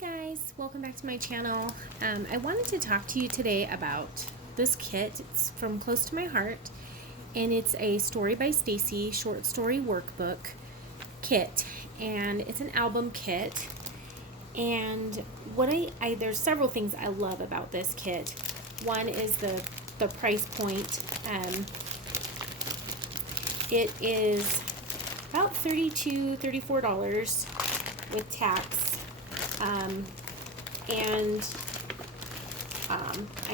guys, welcome back to my channel. I wanted to talk to you today about this kit. It's from close to my heart, and it's a Story by Stacy short story workbook kit, and it's an album kit. And what there's several things I love about this kit. One is the price point. It is about $34 with tax.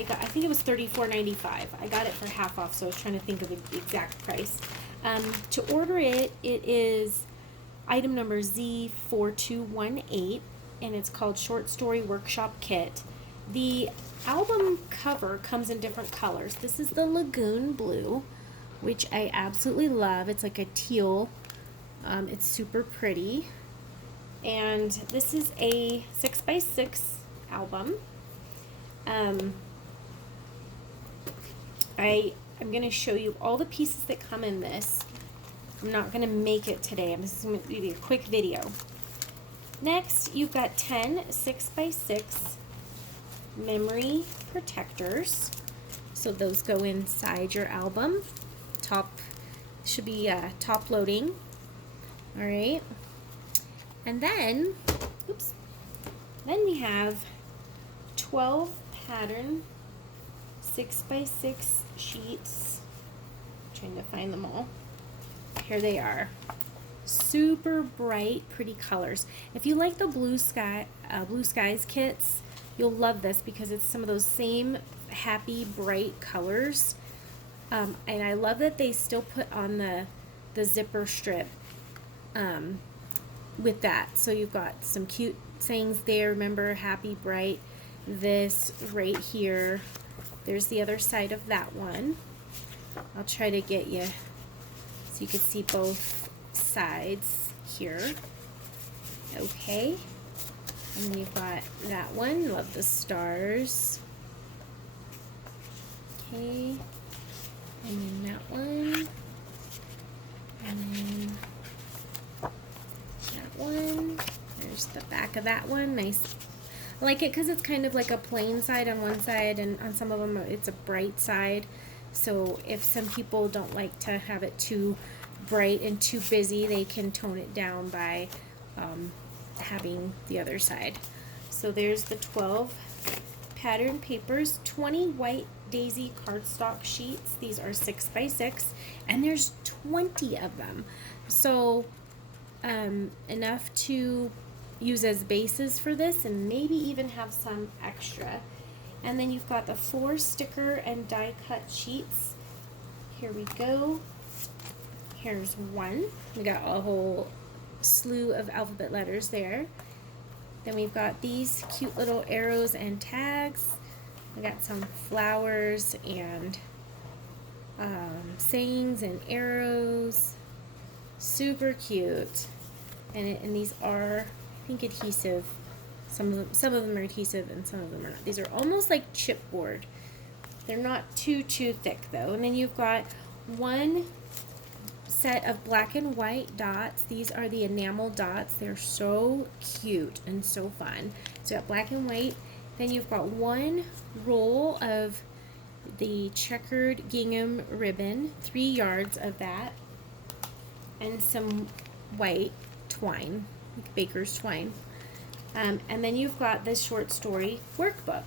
I think it was $34.95. I got it for half off, so I was trying to think of the exact price. To order it, it is item number Z4218, and it's called Short Story Workshop Kit. The album cover comes in different colors. This is the Lagoon Blue, which I absolutely love. It's like a teal. It's super pretty. And this is a 6x6 album. I'm going to show you all the pieces that come in this. I'm not going to make it today. I'm just going to give you a quick video. Next, you've got 10 6x6 memory protectors. So those go inside your album. Should be top loading. All right. And then, then we have 12 pattern 6x6 sheets. I'm trying to find them all. Here they are. Super bright, pretty colors. If you like the Blue Skies kits, you'll love this because it's some of those same happy, bright colors. And I love that they still put on the zipper strip. With that, so you've got some cute sayings there. Remember, happy, bright. This right here, there's the other side of that one. I'll try to get you so you can see both sides here. Okay, and then you've got that one. Love the stars. Okay, and then that one, and then one. There's the back of that one. Nice. I like it because it's kind of like a plain side on one side, and on some of them it's a bright side. So if some people don't like to have it too bright and too busy, they can tone it down by having the other side. So there's the 12 pattern papers, 20 white daisy cardstock sheets. These are 6x6, and there's 20 of them. So enough to use as bases for this, and maybe even have some extra. And then you've got the 4 sticker and die cut sheets. Here we go. Here's one. We got a whole slew of alphabet letters there. Then we've got these cute little arrows and tags. We got some flowers and sayings and arrows. Super cute. And these are, I think, adhesive. Some of them are adhesive and some of them are not. These are almost like chipboard. They're not too thick though. And then you've got one set of black and white dots. These are the enamel dots. They're so cute and so fun. So you got black and white. Then you've got one roll of the checkered gingham ribbon, 3 yards of that, and some white twine, like baker's twine. And then you've got this short story workbook.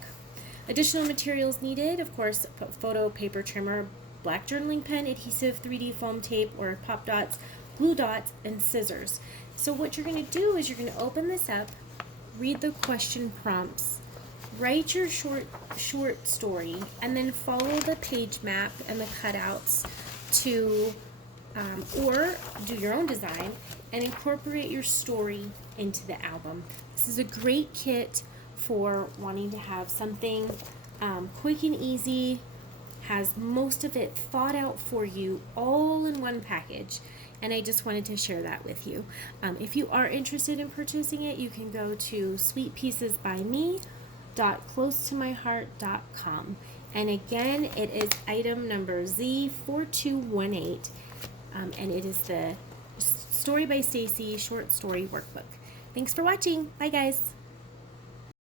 Additional materials needed, of course, photo paper trimmer, black journaling pen, adhesive, 3D foam tape or pop dots, glue dots, and scissors. So what you're going to do is you're going to open this up, read the question prompts, write your short story, and then follow the page map and the cutouts to or do your own design and incorporate your story into the album. This is a great kit for wanting to have something quick and easy, has most of it thought out for you all in one package, and I just wanted to share that with you. If you are interested in purchasing it, you can go to sweetpiecesbyme.closetomyheart.com, and again, it is item number Z4218. And it is the Story by Stacy short story workbook. Thanks for watching. Bye, guys.